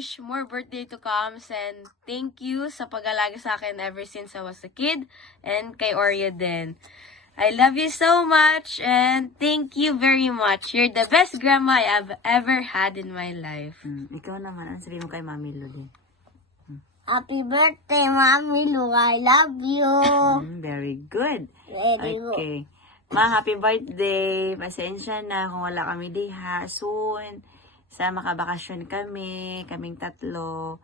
wish more birthday to comes and thank you sa pag-alaga sa akin ever since I was a kid and kay Oreo din. I love you so much and thank you very much. You're the best grandma I have ever had in my life. Ikaw naman, ano sabihin mo kay Mami Lu din? Happy birthday, Mami Lu. I love you. Very good. Very good. Okay. Ma, happy birthday. Pasensya na kung wala kami diha. Soon, sa makabakasyon kami, kaming tatlo.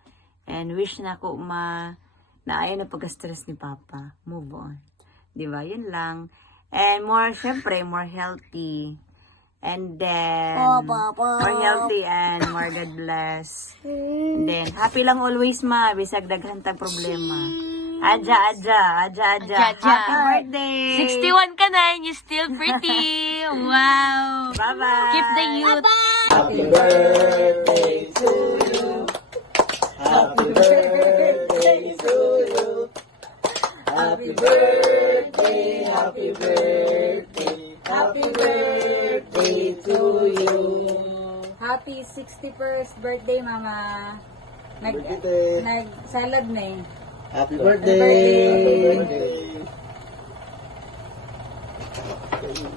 And wish na ko, ma, na ayaw na pag-stress ni Papa. Move on. Diba? Yun lang. And more, syempre, more healthy. And then, more healthy and more God bless. And then, happy lang always, ma. Bisag daghan tag problema. Aja. Happy birthday! 61 ka na and you're still pretty. Wow. Bye-bye! Keep the youth. Happy birthday to you. Happy birthday to you. Happy birthday, happy birthday, happy birthday to you. Happy 61st birthday, Mama. Birthday. Nag-salad na eh. Happy birthday. Happy birthday.